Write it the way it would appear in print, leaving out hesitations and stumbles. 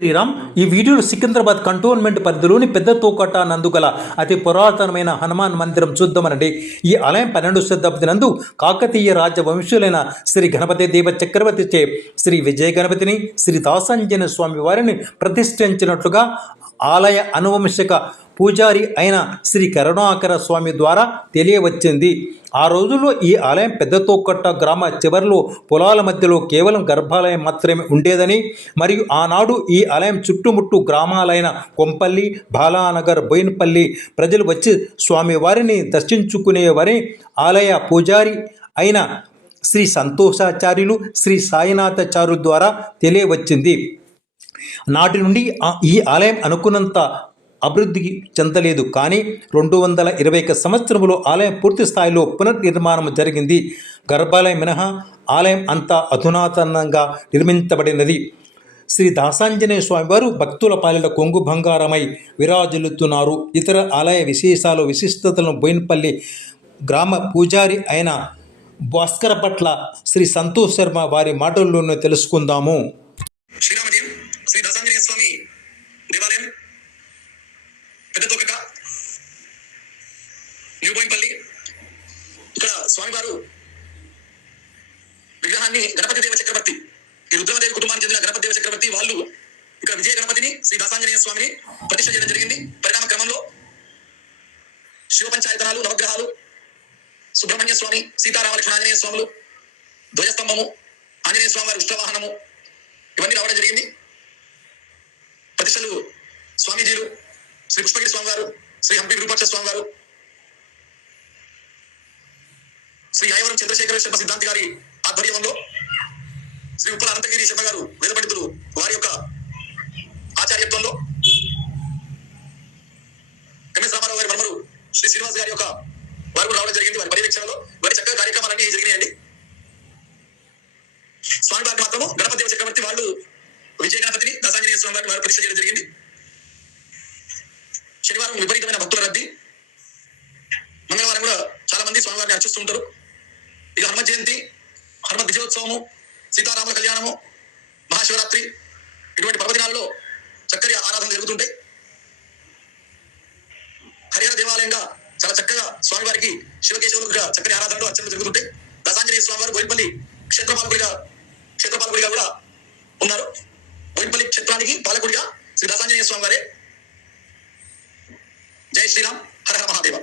శ్రీరామ్ ఈ వీడియోలో సికింద్రాబాద్ కంటోన్మెంట్ పరిధిలోని పెద్ద తోకట నందుగల అతి పురాతనమైన హనుమాన్ మందిరం చూద్దామనండి. ఈ ఆలయం 12వ శతాబ్ది నందు కాకతీయ రాజవంశులైన శ్రీ గణపతి దేవ చక్రవర్తిచే శ్రీ విజయ గణపతిని శ్రీ దాసాంజనేయ స్వామి వారిని ప్రతిష్ఠించినట్లుగా ఆలయ అనువంశిక పూజారి అయిన శ్రీ కరుణాకర స్వామి ద్వారా తెలియవచ్చింది. ఆ రోజుల్లో ఈ ఆలయం పెద్ద తోకట్ట గ్రామ చివరిలో పొలాల మధ్యలో కేవలం గర్భాలయం మాత్రమే ఉండేదని, మరియు ఆనాడు ఈ ఆలయం చుట్టుముట్టు గ్రామాలైన కొంపల్లి, బాలానగర్, బోయినపల్లి ప్రజలు వచ్చి స్వామివారిని దర్శించుకునేవారి. ఆలయ పూజారి అయిన శ్రీ సంతోషాచార్యులు, శ్రీ సాయినాథాచార్యుల ద్వారా తెలియవచ్చింది. నాటి నుండి ఈ ఆలయం అనుకున్నంత అభివృద్ధి చెందలేదు. కానీ 221 సంవత్సరంలో ఆలయం పూర్తి స్థాయిలో పునర్నిర్మాణం జరిగింది. గర్భాలయం మినహా ఆలయం అంతా అధునాతనంగా నిర్మించబడినది. శ్రీ దాసాంజనేయ స్వామివారు భక్తుల పాలిట కొంగు బంగారమై విరాజిల్లుతున్నారు. ఇతర ఆలయ విశిష్టతలను బోయినపల్లి గ్రామ పూజారి అయిన భాస్కర పట్ల శ్రీ సంతోష్ శర్మ వారి మాటల్లోనే తెలుసుకుందాము. శ్రీరామజయం శ్రీ దాసాంజనేయ స్వామి దేవాలయం పెద్ద తోకట న్యూ బోయినపల్లి. ఇక్కడ స్వామివారు విగ్రహాన్ని గణపతి దేవ చక్రవర్తి, ఈ రుద్రమదేవి కుటుంబానికి చెందిన గణపతి దేవ చక్రవర్తి వాళ్ళు ఇక్కడ విజయ గణపతిని శ్రీ దాసాంజనేయ స్వామిని ప్రతిష్ఠ చేయడం జరిగింది. పరిణామ క్రమంలో శివ పంచాయతనాలు, నవగ్రహాలు, సుబ్రహ్మణ్య స్వామి, సీతారామలక్ష్మణ ఆంజనేయ స్వాములు, ధ్వజస్తంభము, ఆంజనేయ స్వామి వారి ఉష్ట్రవాహనము ఇవన్నీ రావడం జరిగింది. ప్రతిష్టలు స్వామీజీలు శ్రీ పుష్పగిరి స్వామి వారు, శ్రీ హంపి విరూపాక్ష స్వామి వారు, శ్రీ యాయవరం చంద్రశేఖర శర్మ సిద్ధాంతి గారి ఆధ్వర్యంలో శ్రీ ఉప్పల అనంతగిరి శర్మ గారు వేద పండితులు వారి యొక్క ఆచార్యత్వంలో ఎంఎస్ రామారావు గారి మర్మరు శ్రీ శ్రీనివాస్ గారి యొక్క వారు రావడం జరిగింది. వారి పర్యవేక్షణలో వారి చక్కగా కార్యక్రమాలన్నీ జరిగినాయండి. స్వామి వారికి మాత్రము గణపతి దేవ చక్రవర్తి వాళ్ళు విజయ గణపతిని దాసాంజనేయ స్వామి వారిని వారు ప్రతిష్ఠ చేయడం జరిగింది. శనివారం విపరీతమైన భక్తుల రద్దీ, మంగళవారం కూడా చాలా మంది స్వామివారిని అర్చిస్తూ ఉంటారు. ఇక హనుమత్ జయంతి, హనుమత్ విజయోత్సవము, సీతారాముల కళ్యాణము, మహాశివరాత్రి ఇటువంటి పర్వదినాలలో చక్కటి ఆరాధన జరుగుతుంటాయి. హరిహర దేవాలయంగా చాలా చక్కగా స్వామివారికి శివకేశవులుగా చక్కటి ఆరాధనలు అర్చనలు జరుగుతుంటాయి. దాసాంజనేయ స్వామి వారు బోయినపల్లి క్షేత్రపాలకుడిగా కూడా ఉన్నారు. బోయినపల్లి క్షేత్రానికి పాలకుడిగా శ్రీ దాసాంజనేయ స్వామి వారే. జై శ్రీరామ్, హర హర మహాదేవ.